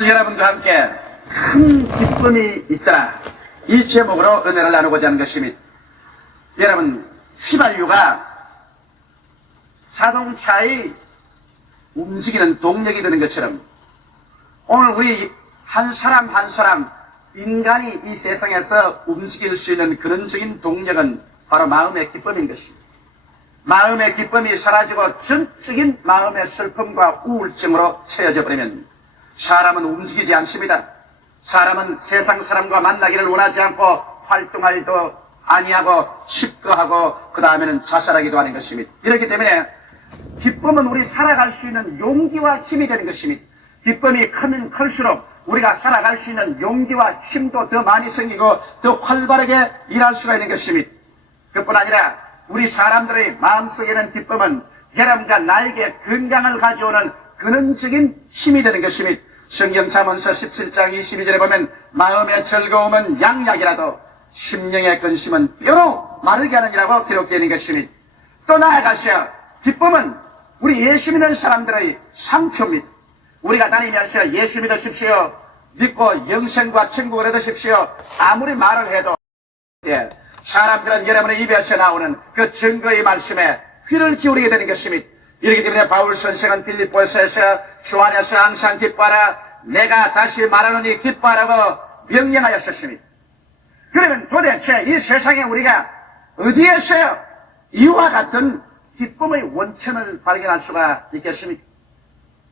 여러분과 함께 큰 기쁨이 있더라, 이 제목으로 은혜를 나누고자 하는 것입니다. 여러분, 휘발유가 자동차의 움직이는 동력이 되는 것처럼 오늘 우리 한 사람 한 사람, 인간이 이 세상에서 움직일 수 있는 근원적인 동력은 바로 마음의 기쁨인 것입니다. 마음의 기쁨이 사라지고 전적인 마음의 슬픔과 우울증으로 채워져 버리면 사람은 움직이지 않습니다. 사람은 세상 사람과 만나기를 원하지 않고 활동하기도 아니하고 칩거하고 그 다음에는 자살하기도 하는 것입니다. 이렇기 때문에 기쁨은 우리 살아갈 수 있는 용기와 힘이 되는 것입니다. 기쁨이 크면 클수록 우리가 살아갈 수 있는 용기와 힘도 더 많이 생기고 더 활발하게 일할 수가 있는 것입니다. 그뿐 아니라 우리 사람들의 마음속에는 기쁨은 여러분과 나에게 건강을 가져오는 근원적인 힘이 되는 것입니다. 성경 잠언서 17장 22절에 보면 마음의 즐거움은 양약이라도 심령의 근심은 뼈로 마르게 하느니라고 기록되어 있는 것입니다. 또 나아가서 기쁨은 우리 예수 믿는 사람들의 상표입니다. 우리가 다니면서 예수 믿으십시오, 믿고 영생과 천국을 얻으십시오, 아무리 말을 해도 사람들은 여러분의 입에서 나오는 그 증거의 말씀에 귀를 기울이게 되는 것입니다. 이렇기 때문에 바울 선생은 빌립보서에서 주 안에서 항상 기뻐하라, 내가 다시 말하노니 기뻐하라고 명령하였습니다. 그러면 도대체 이 세상에 우리가 어디에서 이와 같은 기쁨의 원천을 발견할 수가 있겠습니까?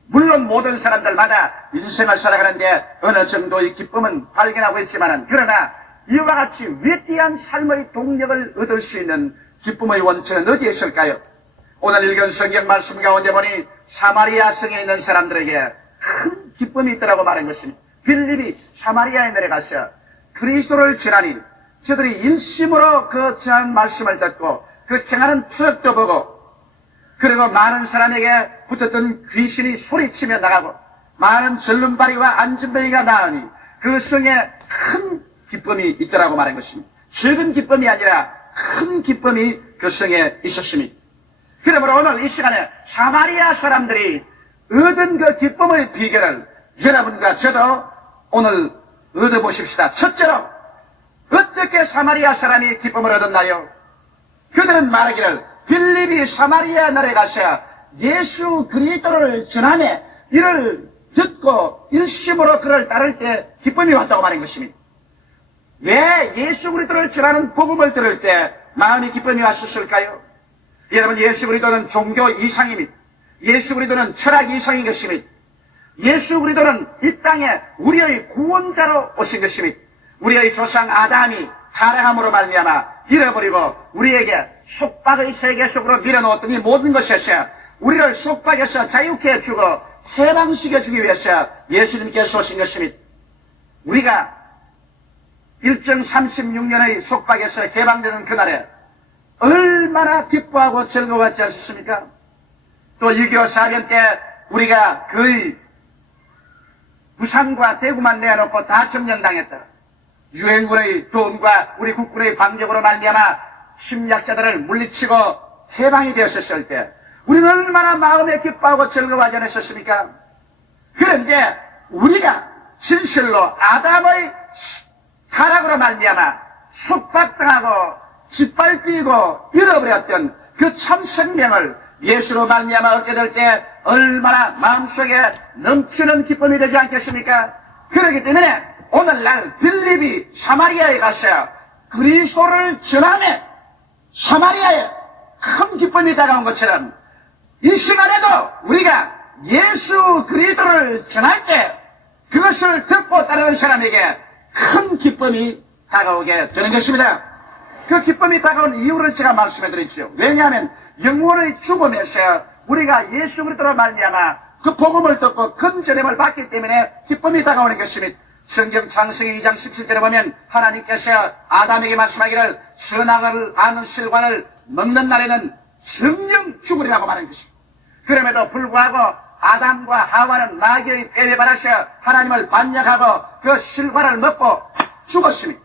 물론 모든 사람들마다 인생을 살아가는데 어느 정도의 기쁨은 발견하고 있지만, 그러나 이와 같이 위대한 삶의 동력을 얻을 수 있는 기쁨의 원천은 어디에 있을까요? 오늘 읽은 성경 말씀 가운데 보니 사마리아 성에 있는 사람들에게 큰 기쁨이 있더라고 말한 것입니다. 빌립이 사마리아에 내려가서 그리스도를 전하니 저들이 일심으로 그 전한 말씀을 듣고 그 행하는 표적도 보고, 그리고 많은 사람에게 붙었던 귀신이 소리치며 나가고 많은 절름발이와 안진뱅이가 나으니 그 성에 큰 기쁨이 있더라고 말한 것입니다. 적은 기쁨이 아니라 큰 기쁨이 그 성에 있었습니다. 그러므로 오늘 이 시간에 사마리아 사람들이 얻은 그 기쁨의 비결을 여러분과 저도 오늘 얻어보십시다. 첫째로, 어떻게 사마리아 사람이 기쁨을 얻었나요? 그들은 말하기를 빌립이 사마리아 나라에 가서 예수 그리스도를 전하며 이를 듣고 일심으로 그를 따를 때 기쁨이 왔다고 말한 것입니다. 왜 예수 그리스도를 전하는 복음을 들을 때 마음이 기쁨이 왔었을까요? 여러분, 예수 그리스도는 종교 이상입니다. 예수 그리스도는 철학 이상인 것입니다. 예수 그리스도는 이 땅에 우리의 구원자로 오신 것입니다. 우리의 조상 아담이 타락함으로 말미암아 잃어버리고 우리에게 속박의 세계 속으로 밀어넣었던 이 모든 것에서 우리를 속박에서 자유케 해주고 해방시켜주기 위해서 예수님께서 오신 것입니다. 우리가 1.36년의 속박에서 해방되는 그날에 얼마나 기뻐하고 즐거웠지 않습니까? 또 6.25 사변 때 우리가 거의 부산과 대구만 내놓고 다 점령당했다. 유엔군의 도움과 우리 국군의 방적으로 말미암아 침략자들을 물리치고 해방이 되었을 때 우리는 얼마나 마음에 기뻐하고 즐거워하지 않았습니까? 그런데 우리가 진실로 아담의 타락으로 말미암아 속박당하고 짓밟히고 잃어버렸던 그 참 생명을 예수로 말미암아 얻게 될 때 얼마나 마음속에 넘치는 기쁨이 되지 않겠습니까? 그렇기 때문에 오늘날 빌립이 사마리아에 가서 그리스도를 전하며 사마리아에 큰 기쁨이 다가온 것처럼 이 시간에도 우리가 예수 그리스도를 전할 때 그것을 듣고 따르는 사람에게 큰 기쁨이 다가오게 되는 것입니다. 그 기쁨이 다가온 이유를 제가 말씀해 드렸죠. 왜냐하면 영혼의 죽음에서 우리가 예수 그리스도로 말미암아 그 복음을 듣고 건전함을 받기 때문에 기쁨이 다가오는 것입니다. 성경 창세기 2장 17절에 보면 하나님께서 아담에게 말씀하기를 선악을 아는 실과를 먹는 날에는 성령 죽으리라고 말하는 것입니다. 그럼에도 불구하고 아담과 하와는 마귀의 꾀에 받아서 하나님을 반역하고 그 실과를 먹고 죽었습니다.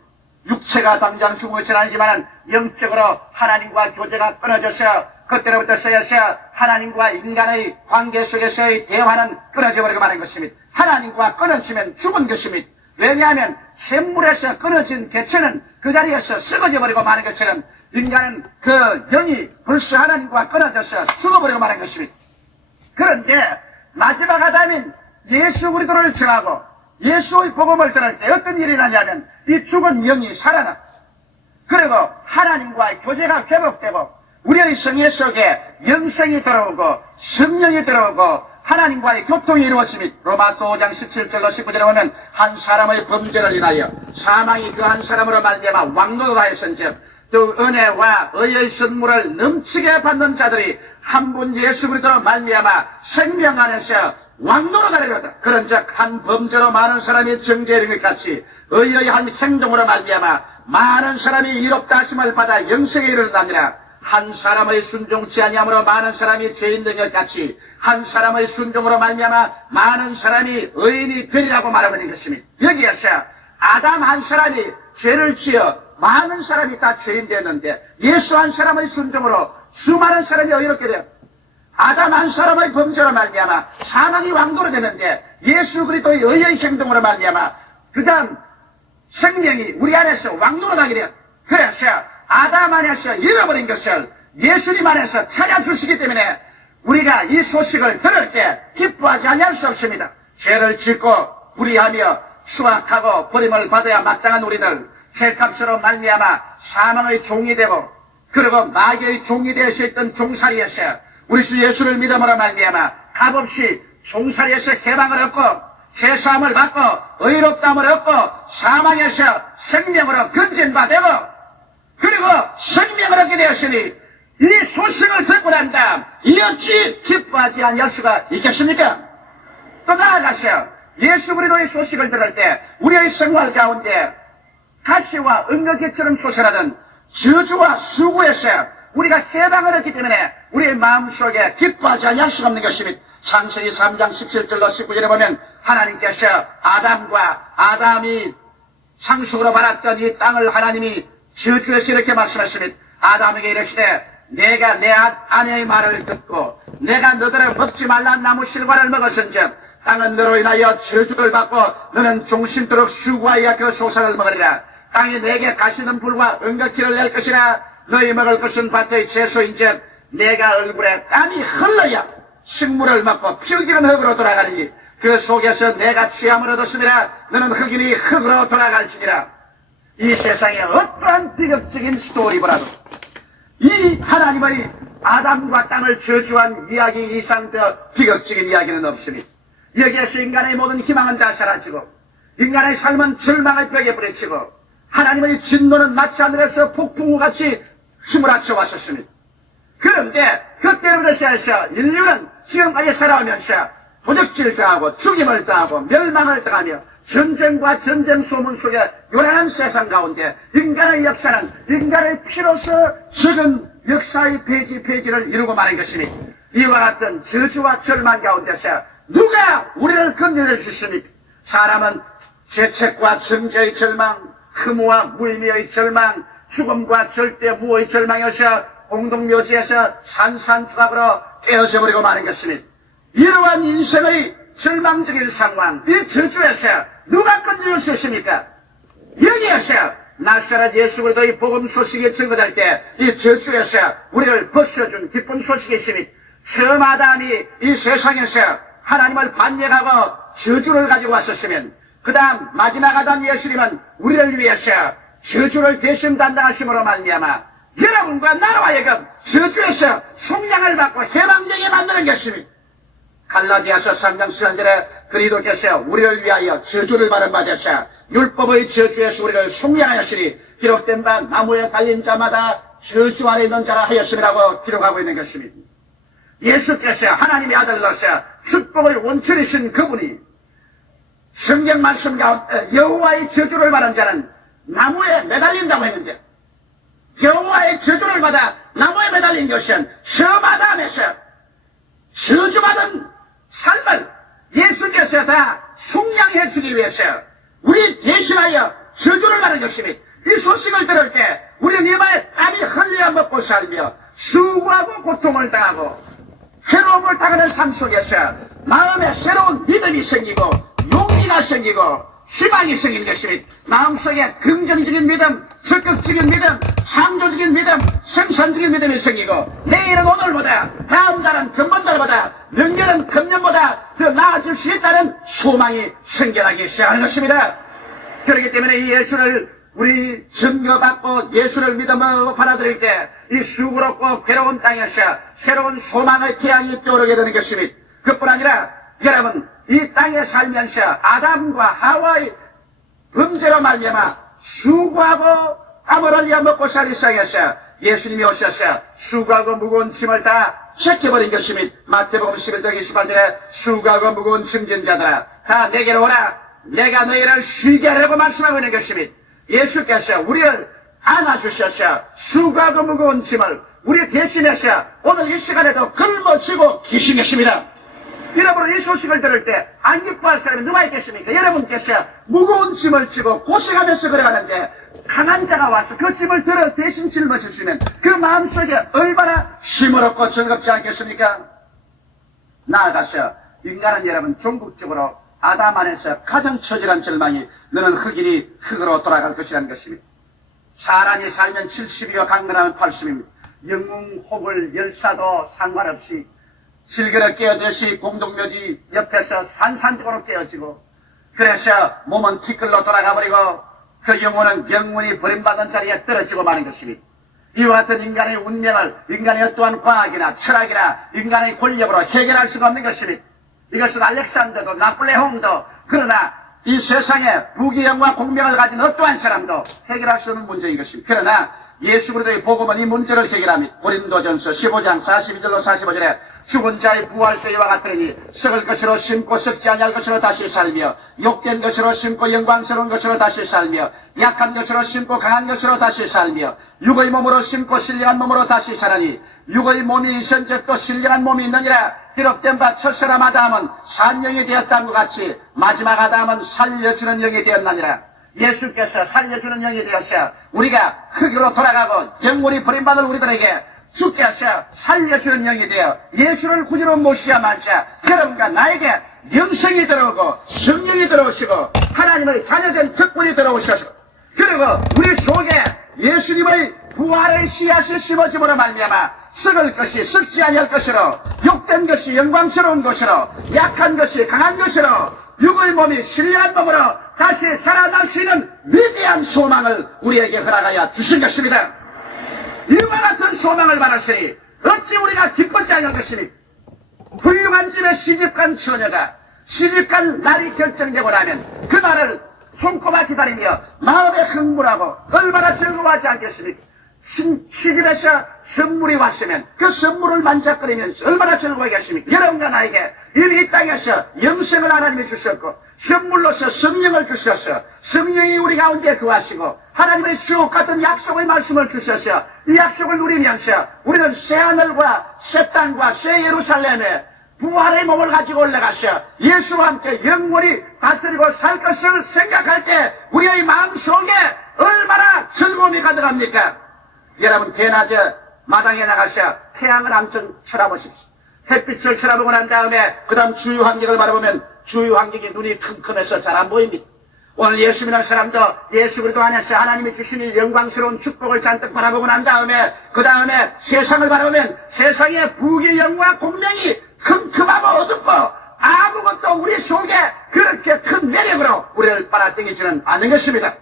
육체가 당장 죽음을 전하지만 영적으로 하나님과 교제가 끊어져서 그때로부터 쓰여서 하나님과 인간의 관계 속에서의 대화는 끊어져 버리고 마는 것입니다. 하나님과 끊어지면 죽은 것입니다. 왜냐하면 샘물에서 끊어진 개체는 그 자리에서 썩어져 버리고 마는 것처럼 인간은 그 영이 벌써 하나님과 끊어져서 죽어버리고 마는 것입니다. 그런데 마지막 아담인 예수 그리스도를 전하고 예수의 복음을 들을 때 어떤 일이 나냐면 이 죽은 영이 살아나. 그리고 하나님과의 교제가 회복되고 우리의 성의 속에 영생이 들어오고 성령이 들어오고 하나님과의 교통이 이루어집니다. 로마서 5장 17절로 19절에 보면 한 사람의 범죄를 인하여 사망이 그 한 사람으로 말미암아 왕노로 하였은즉 또 은혜와 의의 선물을 넘치게 받는 자들이 한 분 예수 그리스도로 말미암아 생명 안에서 왕노로 다니로다. 그런즉 한 범죄로 많은 사람이 정죄에 이른 것 같이 의의 한 행동으로 말미암아 많은 사람이 이롭다 하심을 받아 영생에 이르느니라. 한 사람의 순종치 아니함으로 많은 사람이 죄인 된 것 같이 한 사람의 순종으로 말미암아 많은 사람이 의인이 되리라고 말하는 것입니다. 여기에서 아담 한 사람이 죄를 지어 많은 사람이 다 죄인 되었는데 예수 한 사람의 순종으로 수많은 사람이 의롭게 되어 아담 한 사람의 범죄로 말미암아 사망이 왕도로 되는데 예수 그리스도의 의의 행동으로 말미암아 그 다음 생명이 우리 안에서 왕도로 나게 되어 그래서 아담 안에서 잃어버린 것을 예수님 안에서 찾아주시기 때문에 우리가 이 소식을 들을 때 기뻐하지 아니할 수 없습니다. 죄를 짓고 불의하며 수확하고 버림을 받아야 마땅한 우리들 죄값으로 말미암아 사망의 종이 되고 그리고 마귀의 종이 되어 있던 종살이에서 우리 주 예수를 믿음으로 말미암아 값없이 종살이에서 해방을 얻고 죄사함을 받고 의롭다함을 얻고 사망에서 생명으로 건진받되고 그리고 생명을 얻게 되었으니 이 소식을 듣고 난 다음 이렇게 기뻐하지 아니할 수가 있겠습니까? 또 나아가서 예수 그리스도의 소식을 들을 때 우리의 생활 가운데 가시와 은거기처럼 솟아나는 저주와 수고에서 우리가 해방을 얻기 때문에 우리의 마음속에 기뻐하지 아니할 수가 없는 것입니다. 창세기 3장 17절로 19절에 보면 하나님께서 아담이 상속으로 받았던 이 땅을 하나님이 저주에서 이렇게 말씀하십니다. 아담에게 이르시되 내가 내 아내의 말을 듣고 내가 너들을 먹지 말란 나무 실과를 먹었은즉 땅은 너로 인하여 저주를 받고 너는 종신토록 수고하여 그 소산을 먹으리라. 땅이 내게 가시는 불과 은거키를 낼 것이라. 너희 먹을 것은 밭의 채소인즉 내가 얼굴에 땀이 흘러야 식물을 먹고 필기는 흙으로 돌아가리니 그 속에서 내가 취함을 얻었으니라. 너는 흙이니 흙으로 돌아갈지니라. 이 세상에 어떠한 비극적인 스토리보라도 이 하나님의 아담과 땅을 저주한 이야기 이상 더 비극적인 이야기는 없습니다. 여기에서 인간의 모든 희망은 다 사라지고 인간의 삶은 절망의 벽에 부딪히고 하나님의 진노는 마치 하늘에서 폭풍우같이 휘몰아쳐 왔었습니다. 그런데 그때부터 시작해서 인류는 지금까지 살아오면서 도적질 당하고 죽임을 당하고 멸망을 당하며 전쟁과 전쟁 소문 속에 요란한 세상 가운데 인간의 역사는 인간의 피로서 적은 역사의 페이지를 이루고 마는 것입니다. 이와 같은 저주와 절망 가운데서 누가 우리를 건져낼 수 있습니까? 사람은 죄책과 정죄의 절망, 흠모와 무의미의 절망, 죽음과 절대 무의 절망이어서 공동묘지에서 산산투합으로 깨어져 버리고 마는 것입니다. 이러한 인생의 절망적인 상황, 이 저주에서 누가 건져줄 수 있습니까? 여기에서 나사렛 예수 그리스도의 복음 소식이 증거될 때 이 저주에서 우리를 벗어준 기쁜 소식이 있습니다. 처음 아담이 이 세상에서 하나님을 반역하고 저주를 가지고 왔었으면 그 다음 마지막 아담 예수님은 우리를 위해서 저주를 대신 담당하심으로 말미암아 여러분과 나로 하여금 저주에서 속량을 받고 해방되게 만드는 것입니다. 갈라디아서 3장 13절에 그리스도께서 우리를 위하여 저주를 받은 바 되사 율법의 저주에서 우리를 속량하였으니 기록된 바 나무에 달린 자마다 저주 아래 있는 자라 하였음이라고 기록하고 있는 것입니다. 예수께서 하나님의 아들로서 축복의 원천이신 그분이 성경 말씀 가운데 여호와의 저주를 받은 자는 나무에 매달린다고 했는데 여호와의 저주를 받아 나무에 매달린 것은 처음 아담에서 저주받은 삶을 예수께서 다 속량해 주기 위해서 우리 대신하여 저주를 받은 것입니다. 이 소식을 들을 때 우리는 이마에 땀이 흘려 먹고 살며 수고하고 고통을 당하고 괴로움을 당하는 삶 속에서 마음에 새로운 믿음이 생기고 용기가 생기고 희망이 생기는 것입니다. 마음속에 긍정적인 믿음, 적극적인 믿음, 창조적인 믿음, 생산적인 믿음이 생기고 내일은 오늘보다, 다음 달은 금번달보다, 명년은 금년보다 더 나아질 수 있다는 소망이 생겨나기 시작하는 것입니다. 그렇기 때문에 이 예수를 우리 증거받고 예수를 믿음으로 받아들일 때 이 수고롭고 괴로운 땅에서 새로운 소망의 태양이 떠오르게 되는 것입니다. 그뿐 아니라 여러분 이 땅에 살면서 아담과 하와의 범죄로 말미암아 수고하고 땀을 흘려 먹고 살기 시작해서 예수님이 오셔서 수고하고 무거운 짐을 다 제껴버린 것입니다. 마태복음 11장 28절에 수고하고 무거운 짐진 자들아 다 내게로 오라 내가 너희를 쉬게 하려고 말씀하고 있는 것입니다. 예수께서 우리를 안아주셔서 수고하고 무거운 짐을 우리 대신해서 오늘 이 시간에도 짊어지고 계신 것입니다. 여러분 이 소식을 들을 때 안 기뻐할 사람이 누가 있겠습니까? 여러분께서 무거운 짐을 지고 고생하면서 걸어가는데 강한 자가 와서 그 짐을 들어 대신 짊어지시면 그 마음속에 얼마나 힘어렵고 즐겁지 않겠습니까? 나아가서 인간은 여러분 종국적으로 아담 안에서 가장 처절한 절망이 너는 흙이니 흙으로 돌아갈 것이라는 것입니다. 사람이 살면 70이요 강건하면 80입니다. 영웅, 혹을, 열사도 상관없이 실그릇 깨어듯이 공동묘지 옆에서 산산적으로 깨어지고 그래서 몸은 티끌로 돌아가버리고 그 영혼은 영원히 버림받은 자리에 떨어지고 마는 것입니다. 이와 같은 인간의 운명을 인간의 어떠한 과학이나 철학이나 인간의 권력으로 해결할 수가 없는 것입니다. 이것은 알렉산더도 나폴레옹도 그러나 이 세상에 부귀영화 공명을 가진 어떠한 사람도 해결할 수 없는 문제인 것입니다. 그러나 예수 그리스도의 복음은 이 문제를 해결합니다. 고린도전서 15장 42절로 45절에 죽은 자의 부활 때와 같으니 썩을 것으로 심고 썩지 아니할 것으로 다시 살며 욕된 것으로 심고 영광스러운 것으로 다시 살며 약한 것으로 심고 강한 것으로 다시 살며 육의 몸으로 심고 신령한 몸으로 다시 살아니 육의 몸이 있은즉 또 신령한 몸이 있느니라. 기록된 바 첫사람 아담은 산영이 되었다는 것 같이 마지막 아담은 살려주는 영이 되었나니라. 예수께서 살려주는 영이 되어서 우리가 흙으로 돌아가고 영원히 버림받을 우리들에게 주께서 살려주는 영이 되어 예수를 구주로 모셔야만자 여러분과 나에게 영생이 들어오고 성령이 들어오시고 하나님의 자녀된 특권이 들어오셔서 그리고 우리 속에 예수님의 부활의 씨앗이 심어짐으로 말미암아 썩을 것이 썩지 아니할 것으로 욕된 것이 영광스러운 것으로 약한 것이 강한 것으로 육의 몸이 신령한 몸으로 다시 살아날 수 있는 위대한 소망을 우리에게 허락하여 주신 것입니다. 이와 같은 소망을 받았으니 어찌 우리가 기쁘지 않을 것입니까? 훌륭한 집에 시집간 처녀가 시집간 날이 결정되고 나면 그 날을 손꼽아 기다리며 마음에 흥분하고 얼마나 즐거워하지 않겠습니까? 시집에서 선물이 왔으면 그 선물을 만작거리면서 얼마나 즐거워하겠습니까? 여러분과 나에게 이미 이 땅에서 영생을 하나님이 주셨고 선물로서 성령을 주셔서 성령이 우리 가운데 거하시고 하나님의 주옥 같은 약속의 말씀을 주셔서 이 약속을 누리면서 우리는 새하늘과 새 땅과 새 예루살렘에 부활의 몸을 가지고 올라가서 예수와 함께 영원히 다스리고 살 것을 생각할 때 우리의 마음속에 얼마나 즐거움이 가득합니까? 여러분 대낮에 마당에 나가서 태양을 한번 쳐다보십시오. 햇빛을 쳐다보고 난 다음에 그 다음 주위 환경을 바라보면 주위 환경이 눈이 컴컴해서 잘 안 보입니다. 오늘 예수 믿는 사람도 예수 그리스도 안에서 하나님이 주신 이 영광스러운 축복을 잔뜩 바라보고 난 다음에 그 다음에 세상을 바라보면 세상의 부귀영화 공명이 컴컴하고 어둡고 아무것도 우리 속에 그렇게 큰 매력으로 우리를 빨아당기지는 않는 것입니다.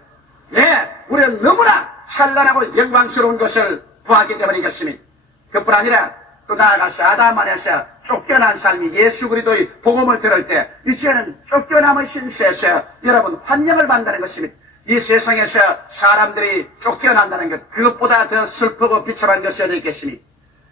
예, 우리는 너무나 찬란하고 영광스러운 것을 보았기 때문이겠습니다. 그뿐 아니라 또 나아가서 아담 안에서 쫓겨난 삶이 예수 그리스도의 복음을 들을 때 이제는 쫓겨남의 신세에서 여러분 환영을 받는다는 것입니다. 이 세상에서 사람들이 쫓겨난다는 것 그것보다 더 슬프고 비참한 것이 어디 있겠습니까?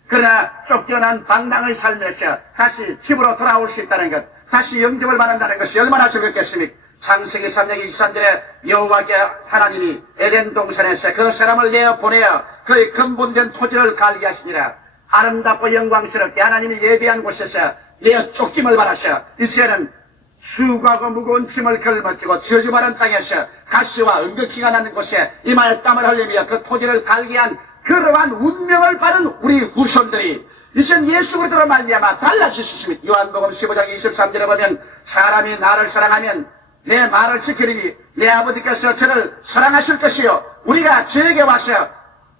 그러나 쫓겨난 방랑의 삶에서 다시 집으로 돌아올 수 있다는 것 다시 영접을 받는다는 것이 얼마나 즐겁겠습니까? 창세기 3장 23절에 여호와께 하나님이 에덴 동산에서 그 사람을 내어 보내어 그의 근본된 토지를 갈게 하시니라. 아름답고 영광스럽게 하나님이 예비한 곳에서 내어 쫓김을 받았어. 이제는 수고하고 무거운 짐을 걸머쥐고 저주받은 땅에서 가시와 은극히가 나는 곳에 이마에 땀을 흘리며 그 토지를 갈게 한 그러한 운명을 받은 우리 후손들이 이젠 예수 그리스도로 말미암아 달라지셨습니다. 요한복음 15장 23절에 보면 사람이 나를 사랑하면 내 말을 지키리니 내 아버지께서 저를 사랑하실 것이요 우리가 저에게 와서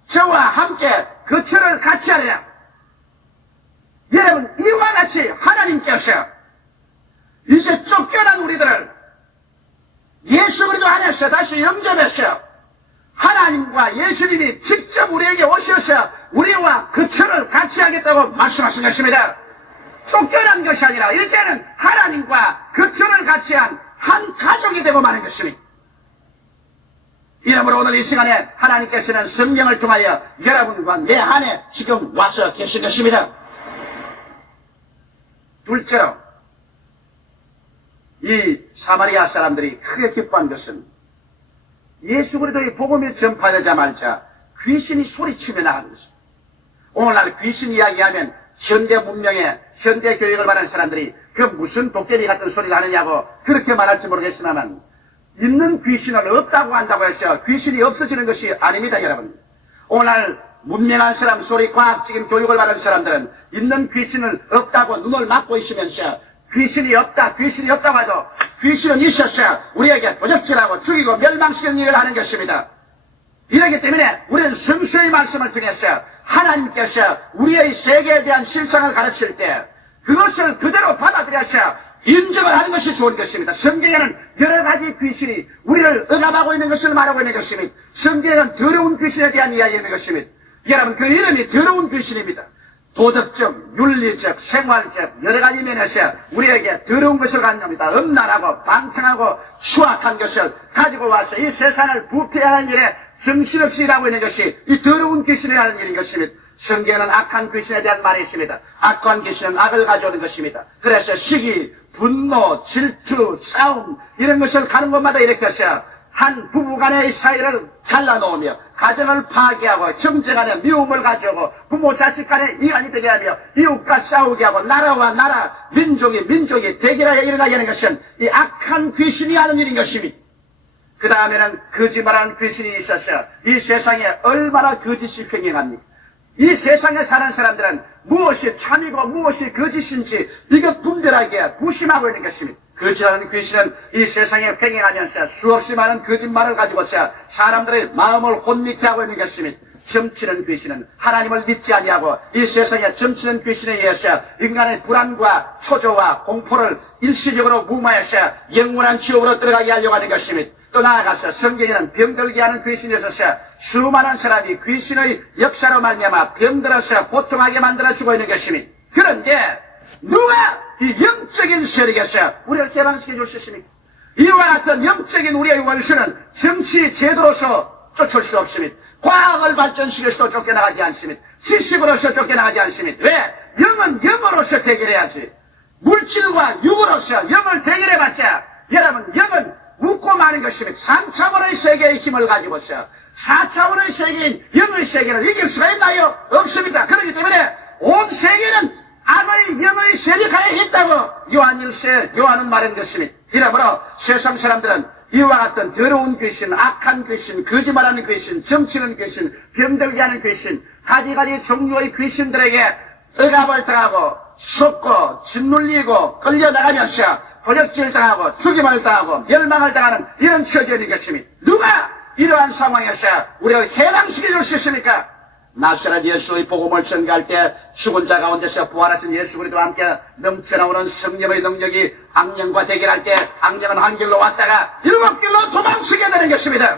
저와 함께 그 터를 같이 하리라. 여러분, 이와 같이 하나님께서 이제 쫓겨난 우리들을 예수 그리스도 안에서 다시 영접해서 하나님과 예수님이 직접 우리에게 오셔서 우리와 그 터를 같이 하겠다고 말씀하신 것입니다. 쫓겨난 것이 아니라 이제는 하나님과 그 터를 같이 한 가족이 되고 마는 것입니다. 이러므로 오늘 이 시간에 하나님께서는 성령을 통하여 여러분과 내 안에 지금 와서 계신 것입니다. 둘째로 이 사마리아 사람들이 크게 기뻐한 것은 예수 그리스도의 복음이 전파되자마자 귀신이 소리치며 나가는 것입니다. 오늘날 귀신 이야기하면 현대 문명에 현대 교육을 받은 사람들이 그 무슨 도깨비 같은 소리를 하느냐고 그렇게 말할지 모르겠지만 있는 귀신은 없다고 한다고 해서 귀신이 없어지는 것이 아닙니다, 여러분. 오늘날 문명한 사람 소리 과학적인 교육을 받은 사람들은 있는 귀신은 없다고 눈을 막고 있으면서 귀신이 없다고 해도 귀신은 있어서 우리에게 도적질하고 죽이고 멸망시키는 일을 하는 것입니다. 이러기 때문에 우리는 성서의 말씀을 통해서 하나님께서 우리의 세계에 대한 실상을 가르칠 때 그것을 그대로 받아들여서 인정을 하는 것이 좋은 것입니다. 성경에는 여러 가지 귀신이 우리를 억압하고 있는 것을 말하고 있는 것입니다. 성경에는 더러운 귀신에 대한 이야기가 있는 것입니다. 여러분, 그 이름이 더러운 귀신입니다. 도덕적, 윤리적, 생활적 여러 가지 면에서 우리에게 더러운 것을 갖습니다. 음란하고 방탕하고 추악한 것을 가지고 와서 이 세상을 부패하는 일에 정신없이 일하고 있는 것이 이 더러운 귀신이 하는 일인 것입니다. 성경에는 악한 귀신에 대한 말이 있습니다. 악한 귀신은 악을 가져오는 것입니다. 그래서 시기, 분노, 질투, 싸움 이런 것을 가는 곳마다 일으켜서 한 부부간의 사이를 갈라놓으며 가정을 파괴하고 형제간의 미움을 가져오고 부모 자식 간의 이간이 되게 하며 이웃과 싸우게 하고 나라와 나라, 민족이 대결하여 일어나게 하는 것은 이 악한 귀신이 하는 일인 것입니다. 그 다음에는 거짓말하는 귀신이 있어서 이 세상에 얼마나 거짓이 횡행합니까? 이 세상에 사는 사람들은 무엇이 참이고 무엇이 거짓인지 이것 분별하게 부심하고 있는 것입니다. 거짓하는 귀신은 이 세상에 횡행하면서 수없이 많은 거짓말을 가지고서 사람들의 마음을 혼미케 하고 있는 것입니다. 점치는 귀신은 하나님을 믿지 아니하고 이 세상에 점치는 귀신에 의해서 인간의 불안과 초조와 공포를 일시적으로 무마해서 영원한 지옥으로 들어가게 하려고 하는 것입니다. 또 나아가서 성경에는 병들게 하는 귀신이 있어서 수많은 사람이 귀신의 역사로 말미암아 병들어서 고통하게 만들어주고 있는 것입니다. 그런데 누가 이 영적인 세력에서 우리를 개방시켜 줄 수 있습니까? 이와 같은 영적인 우리의 원수는 정치 제도로서 쫓을 수 없습니다. 과학을 발전시켜서도 쫓겨나가지 않습니다. 지식으로서 쫓겨나가지 않습니다. 왜? 영은 영으로서 대결해야지. 물질과 육으로서 영을 대결해봤자 여러분 영은 웃고 마는 것입니다. 3차원의 세계의 힘을 가지고서 4차원의 세계인 영의 세계를 이길 수가 있나요? 없습니다. 그렇기 때문에 온 세계는 악의 영의 세력하에 있다고 요한은 말한 것입니다. 이러므로 세상 사람들은 이와 같은 더러운 귀신, 악한 귀신, 거짓말하는 귀신, 점치는 귀신, 병들게 하는 귀신, 가지가지 종류의 귀신들에게 억압을 당하고 속고 짓눌리고 끌려나가면서 도적질 당하고 죽임을 당하고 멸망을 당하는 이런 처지인 것입니다. 누가 이러한 상황에서 우리를 해방시켜 줄 수 있습니까? 나사렛 예수의 복음을 전가할 때 죽은 자 가운데서 부활하신 예수 그리스도와 함께 넘쳐나오는 성령의 능력이 악령과 대결할 때 악령은 한 길로 왔다가 7길로 도망치게 되는 것입니다.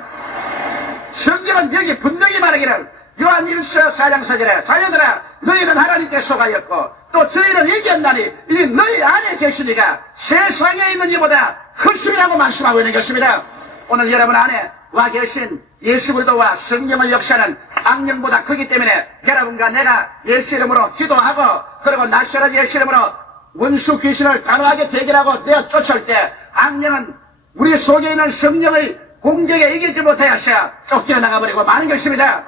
성경은 여기 분명히 말하기를 요한 1서 4장 4절에 자녀들아 너희는 하나님께 속하였고 또 저희를 이겼나니 이 너희 안에 계시니가 세상에 있는 이보다 크심이라고 말씀하고 있는 것입니다. 오늘 여러분 안에 와 계신 예수 그리스도와 성령의 역사는 악령보다 크기 때문에 여러분과 내가 예수 이름으로 기도하고 그리고 나사렛 예수 이름으로 원수 귀신을 단호하게 대결하고 내어 쫓을 때 악령은 우리 속에 있는 성령의 공격에 이기지 못하여서 쫓겨나가버리고 마는 것입니다.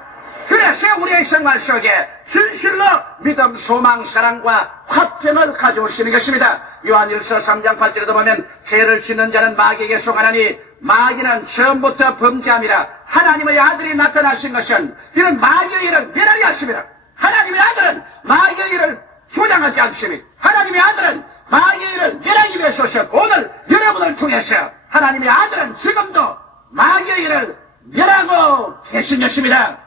그래서 우리의 생활 속에 진실로 믿음, 소망, 사랑과 화평을 가져오시는 것입니다. 요한 1서 3장 8절에도 보면 죄를 짓는 자는 마귀에게 속하나니 마귀는 처음부터 범죄함이라 하나님의 아들이 나타나신 것은 이런 마귀의 일을 멸하게 하십니다. 하나님의 아들은 마귀의 일을 주장하지 않습니다. 하나님의 아들은 마귀의 일을 멸하기 위해서 오셨고 오늘 여러분을 통해서 하나님의 아들은 지금도 마귀의 일을 멸하고 계신 것입니다.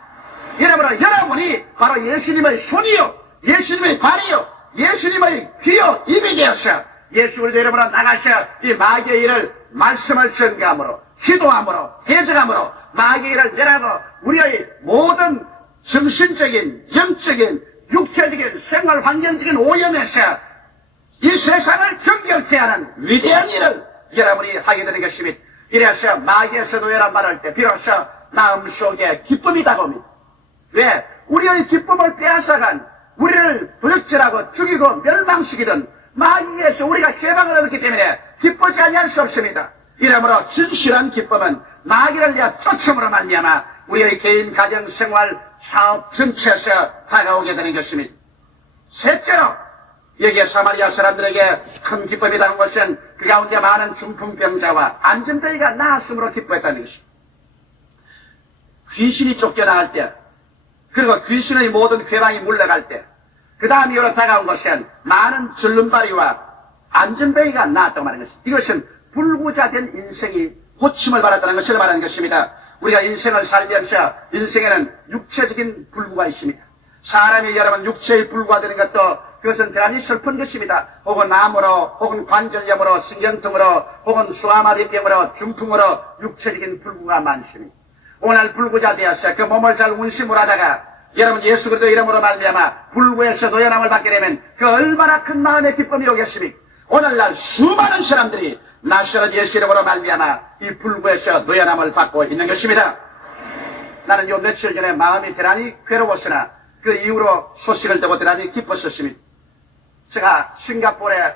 여러분은 여러분이 바로 예수님의 손이요, 예수님의 발이요, 예수님의 귀요, 입이 되었어. 예수 그리스도 여러분은 나가셔 이 마귀의 일을 말씀을 전가함으로, 기도함으로, 대적함으로 마귀의 일을 멸하고 우리의 모든 정신적인, 영적인, 육체적인, 생활 환경적인 오염에서 이 세상을 정결케 하는 위대한 일을 여러분이 하게 되는 것입니다. 이래서 마귀에서 노예란 말할 때 비로소 마음속에 기쁨이 다가옵니다. 왜? 우리의 기쁨을 빼앗아간, 우리를 도적질하고 죽이고 멸망시키던 마귀에서 우리가 해방을 얻었기 때문에 기쁘지 아니할 수 없습니다. 이러므로 진실한 기쁨은 마귀를 내어 쫓음으로 말미암아 우리의 개인, 가정, 생활, 사업 전체에서 다가오게 되는 것입니다. 셋째로 여기에 사마리아 사람들에게 큰 기쁨이 다가온 것은 그 가운데 많은 중풍병자와 안전병이가 나았으므로 기뻐했다는 것입니다. 귀신이 쫓겨나갈 때, 그리고 귀신의 모든 괴방이 물러갈 때, 그 다음 이후로 다가온 것은 많은 절름발이와 안전병이가 나았다고 말하는 것입니다. 이것은 불구자된 인생이 고침을 받았다는 것을 말하는 것입니다. 우리가 인생을 살면서 인생에는 육체적인 불구가 있습니다. 사람이 여러분 육체의 불구가 되는 것도 그것은 대단히 슬픈 것입니다. 혹은 암으로, 혹은 관절염으로, 신경통으로, 혹은 수아마비병으로, 중풍으로 육체적인 불구가 많습니다. 오늘 불구자 되어서 그 몸을 잘 운심을 하다가 여러분 예수 그리스도 이름으로 말미암아 불구에서 노연함을 받게 되면 그 얼마나 큰 마음의 기쁨이 오겠습니까? 오늘날 수많은 사람들이 나사렛 예수 이름으로 말미암아 이 불구에서 노연함을 받고 있는 것입니다. 나는 요 며칠 전에 마음이 대단히 괴로웠으나 그 이후로 소식을 듣고 대단히 기뻤었습니다. 제가 싱가포르에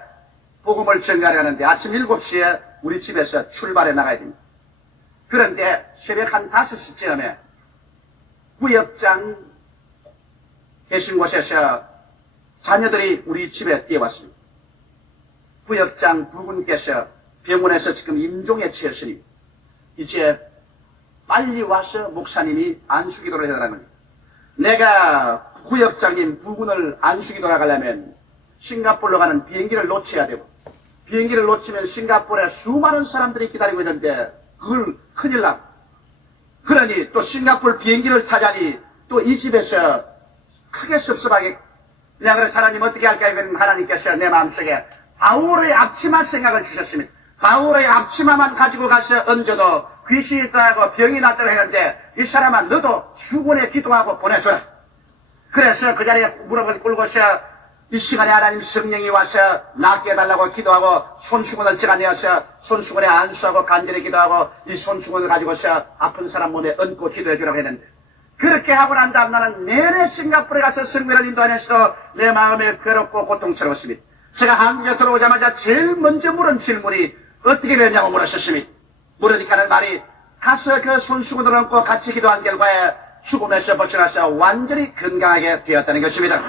복음을 전가하는데 아침 7시에 우리 집에서 출발해 나가야 됩니다. 그런데 새벽 한 5시쯤에 구역장 계신 곳에서 자녀들이 우리 집에 뛰어왔습니다. 구역장 부군께서 병원에서 지금 임종에 처했으니 이제 빨리 와서 목사님이 안수기도를 해달라는 겁니다. 내가 구역장님 부군을 안수기도를 하려면 싱가포르로 가는 비행기를 놓쳐야 되고 비행기를 놓치면 싱가포르에 수많은 사람들이 기다리고 있는데 그걸 큰일 나. 그러니 또 싱가포르 비행기를 타자니 또 이 집에서 크게 섭섭하게 그냥 그래서 하나님 어떻게 할까요? 그러면 하나님께서 내 마음속에 바울의 앞치마 생각을 주셨습니다. 바울의 앞치마만 가지고 가서 얹어도 귀신이 있다고 병이 났다고 했는데 이 사람아 너도 수군에 기도하고 보내줘라. 그래서 그 자리에 무릎을 꿇고서 이 시간에 하나님 성령이 와서 낫게 해달라고 기도하고 손수건을 제가 내어서 손수건에 안수하고 간절히 기도하고 이 손수건을 가지고서 아픈 사람 몸에 얹고 기도해 주라고 했는데 그렇게 하고 난 다음 나는 내내 싱가포르에 가서 성면을 인도하면서도 내 마음에 괴롭고 고통스러웠습니다. 제가 한국에 들어오자마자 제일 먼저 물은 질문이 어떻게 되냐고 물었었습니다. 물으니까는 말이 가서 그 손수건을 얹고 같이 기도한 결과에 죽음에서 벗어나서 완전히 건강하게 되었다는 것입니다.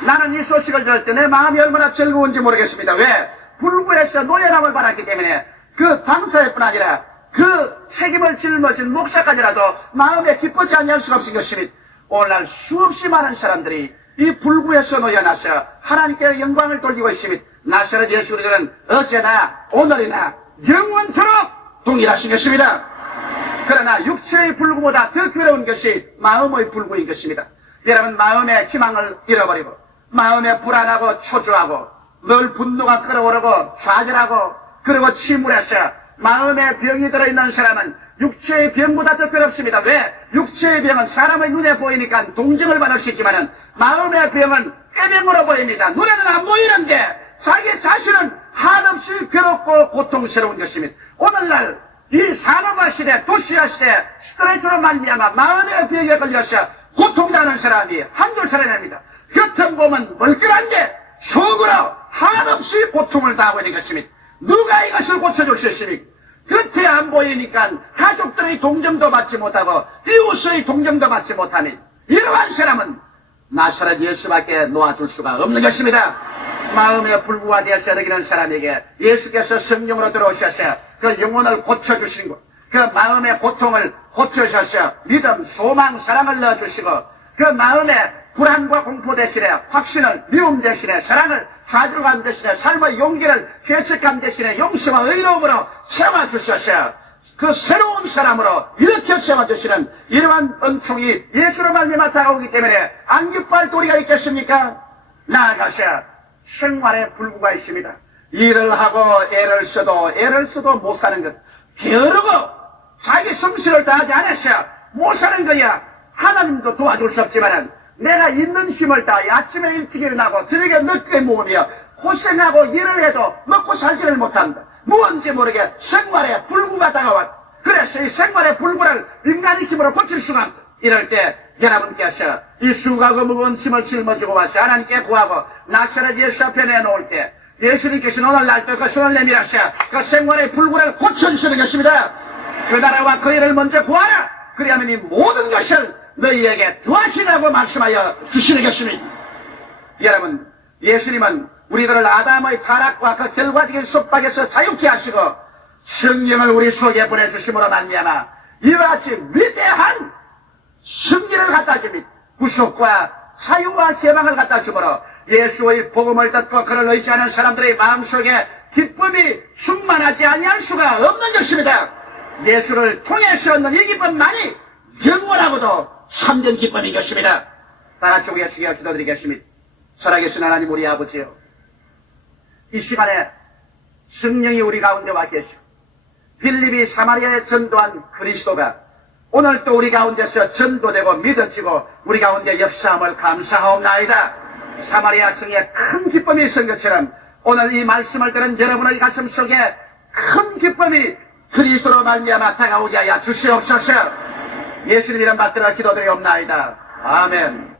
나는 이 소식을 들을 때 내 마음이 얼마나 즐거운지 모르겠습니다. 왜? 불구에서 노예함을 받았기 때문에 그 당사자뿐 아니라 그 책임을 짊어진 목사까지라도 마음에 기쁘지 않을 수가 없은 것입니다. 오늘날 수없이 많은 사람들이 이 불구에서 노연하셔 하나님께 영광을 돌리고 있습니다. 나사렛 예수 그리스도는 어제나 오늘이나 영원토록 동일하신 것입니다. 그러나 육체의 불구보다 더 괴로운 것이 마음의 불구인 것입니다. 여러분 마음의 희망을 잃어버리고 마음에 불안하고 초조하고 늘 분노가 끓어오르고 좌절하고 그리고 침울해서 마음에 병이 들어있는 사람은 육체의 병보다 더 괴롭습니다. 왜? 육체의 병은 사람의 눈에 보이니까 동정을 받을 수 있지만 마음의 병은 꾀병으로 보입니다. 눈에는 안 보이는데 자기 자신은 한없이 괴롭고 고통스러운 것입니다. 오늘날 이 산업화 시대, 도시화 시대 스트레스로 말미암아 마음의 병에 걸려서 고통당하는 사람이 한두 사람이 아닙니다. 겉은 보면 멀쩡한데 속으로 한없이 고통을 당하고 있는 것입니다. 누가 이것을 고쳐줄 수 있습니까? 겉에 안 보이니까 가족들의 동정도 받지 못하고 이웃의 동정도 받지 못하니 이러한 사람은 나사렛 예수밖에 놓아줄 수가 없는 것입니다. 마음에 불구가 되어서 여기는 사람에게 예수께서 성령으로 들어오셔서 그 영혼을 고쳐주신 것, 그 마음의 고통을 고쳐주셔서 믿음, 소망, 사랑을 넣어주시고 그 마음에 불안과 공포 대신에 확신을, 미움 대신에 사랑을, 좌절감 대신에 삶의 용기를, 죄책감 대신에 용서와 의로움으로 채워주셔서 그 새로운 사람으로 일으켜 세워주시는 이러한 은총이 예수로 말미암아 다가오기 때문에 안 기뻐할 도리가 있겠습니까? 나아가서 생활에 불구가 있습니다. 일을 하고 애를 써도 못 사는 것, 게으르고 자기 성실을 다하지 않았어 못 사는 거야. 하나님도 도와줄 수 없지만은 내가 있는 힘을 다해 아침에 일찍 일어나고 저녁에 늦게 모으며 고생하고 일을 해도 먹고 살지를 못한다. 무언지 모르게 생활에 불구가 다가왔다. 그래서 이 생활의 불구를 인간의 힘으로 고칠 수가 없다. 이럴 때 여러분께서 이 수고하고 무거운 짐을 짊어지고 와서 하나님께 구하고 나사렛 예수 앞에 내놓을 때 예수님께서는 오늘 날도 그 손을 내밀어서 그 생활의 불구를 고쳐주시는 것입니다. 그 나라와 그 일을 먼저 구하라. 그리하면 이 모든 것을 너희에게 더하시라고 말씀하여 주시는 것입니다. 여러분, 예수님은 우리들을 아담의 타락과 그 결과적인 속박에서 자유케 하시고 성령을 우리 속에 보내주심으로 말미암아 이와 같이 위대한 승리를 갖다 줍니다. 구속과 자유와 희망을 갖다 주므로 예수의 복음을 듣고 그를 의지하는 사람들의 마음속에 기쁨이 충만하지 아니할 수가 없는 것입니다. 예수를 통해서 얻는 이 기쁨만이 영원하고도 참된 기쁨인 것입니다. 다 같이 우리가 시기하 기도드리겠습니다. 살아계신 하나님 우리 아버지요, 이 시간에 성령이 우리 가운데 와 계시고 빌립이 사마리아에 전도한 그리스도가 오늘 또 우리 가운데서 전도되고 믿어지고 우리 가운데 역사함을 감사하옵나이다. 사마리아 성에 큰 기쁨이 있은 것처럼 오늘 이 말씀을 들은 여러분의 가슴 속에 큰 기쁨이 그리스도로 말미암아 다가오게 하여 주시옵소서. 예수님 이름 받들어 기도드리옵나이다. 아멘.